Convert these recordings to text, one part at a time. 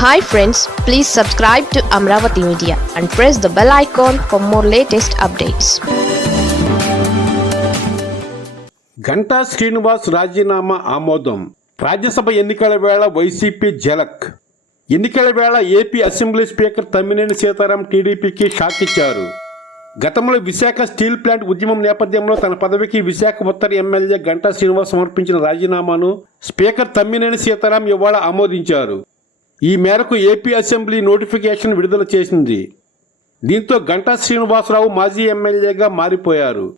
Hi friends please subscribe to Amaravati media and press the bell icon for more latest updates Ganta Srinivas రాజీనామా ఆమోదం. రాజ్యసభ ఎన్నికల వేళ YCP జలక్ ఎన్నికల వేళ AP assembly speaker Tammineni Sitaram టీడీపీకి షాక్ ఇచ్చారు. గతంలో విశాఖ స్టీల్ ప్లాంట్ ఉద్యమం నేపథ్యంలో తన పదవికి విశాఖ ఉత్తర ఎమ్మెల్యే గంటా శ్రీనివాస్ సమర్పించిన రాజీనామాను స్పీకర్ తమ్మినేని సీతారాం ఇవాళ ఆమోదించారు. ఈ మేరకు ఏపీ అసెంబ్లీ నోటిఫికేషన్ విడుదల చేసింది. దీంతో గంటా శ్రీనివాసరావు మాజీ ఎమ్మెల్యేగా మారిపోయారు.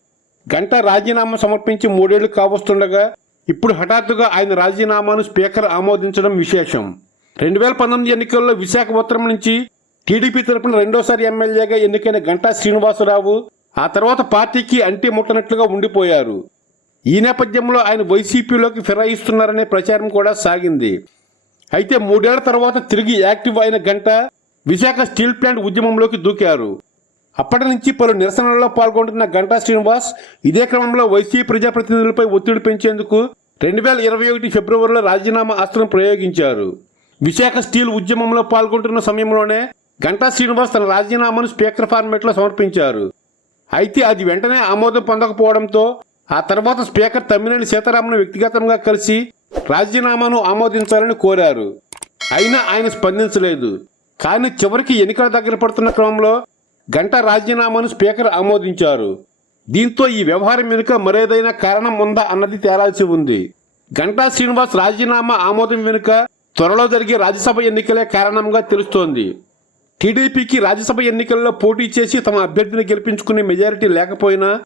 గంట రాజీనామా సమర్పించి మూడేళ్ళు కావస్తుండగా ఇప్పుడు హఠాత్తుగా ఆయన రాజీనామాను స్పీకర్ ఆమోదించడం విశేషం. రెండు వేల పంతొమ్మిది ఎన్నికల్లో విశాఖ ఉత్తరం నుంచి టీడీపీ తరపున రెండోసారి ఎమ్మెల్యేగా ఎన్నికైన గంటా శ్రీనివాసరావు ఆ తర్వాత పార్టీకి అంటి ముట్టనట్లుగా ఉండిపోయారు. ఈ నేపథ్యంలో ఆయన వైసీపీలోకి ఫిరాయిస్తున్నారనే ప్రచారం కూడా సాగింది. అయితే మూడేళ్ళ తర్వాత తిరిగి యాక్టివ్ అయిన గంట విశాఖ స్టీల్ ప్లాంట్ ఉద్యమంలోకి దూకారు. అప్పటి నుంచి పలు నిరసనల్లో పాల్గొంటున్న గంటా శ్రీనివాస్ ఇదే క్రమంలో వైసీపీ ప్రజాప్రతినిధులపై ఒత్తిడి పెంచేందుకు రెండు వేల ఇరవై ఒకటి ఫిబ్రవరిలో రాజీనామా అస్త్రం ప్రయోగించారు. విశాఖ స్టీల్ ఉద్యమంలో పాల్గొంటున్న సమయంలోనే గంటా శ్రీనివాస్ తన రాజీనామాను స్పీకర్ ఫార్మేట్లో సమర్పించారు. అయితే అది వెంటనే ఆమోదం పొందకపోవడంతో ఆ తర్వాత స్పీకర్ తమ్మినేని సీతారామను వ్యక్తిగతంగా కలిసి రాజీనామాను ఆమోదించాలని కోరారు. అయినా ఆయన స్పందించలేదు. కానీ చివరికి ఎన్నికల దగ్గర పడుతున్న క్రమంలో గంట రాజీనామాను స్పీకర్ ఆమోదించారు. దీంతో ఈ వ్యవహారం వెనుక మరేదైనా కారణం ఉందా అన్నది తేలాల్సి ఉంది. గంటా శ్రీనివాస్ రాజీనామా ఆమోదం వెనుక త్వరలో జరిగే రాజ్యసభ ఎన్నికలే కారణంగా తెలుస్తోంది. టీడీపీకి రాజ్యసభ ఎన్నికల్లో పోటీ చేసి తమ అభ్యర్థిని గెలిపించుకునే మెజారిటీ లేకపోయినా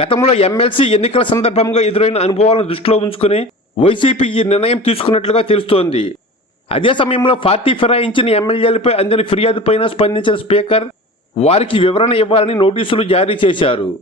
గతంలో ఎమ్మెల్సీ ఎన్నికల సందర్భంగా ఎదురైన అనుభవాలను దృష్టిలో ఉంచుకుని వైసీపీ ఈ నిర్ణయం తీసుకున్నట్లుగా తెలుస్తోంది. అదే సమయంలో పార్టీ ఫిరాయించిన ఎమ్మెల్యేలపై అందిన ఫిర్యాదుపైన స్పందించిన స్పీకర్ వారికి వివరణ ఇవ్వాలని నోటీసులు జారీ చేశారు.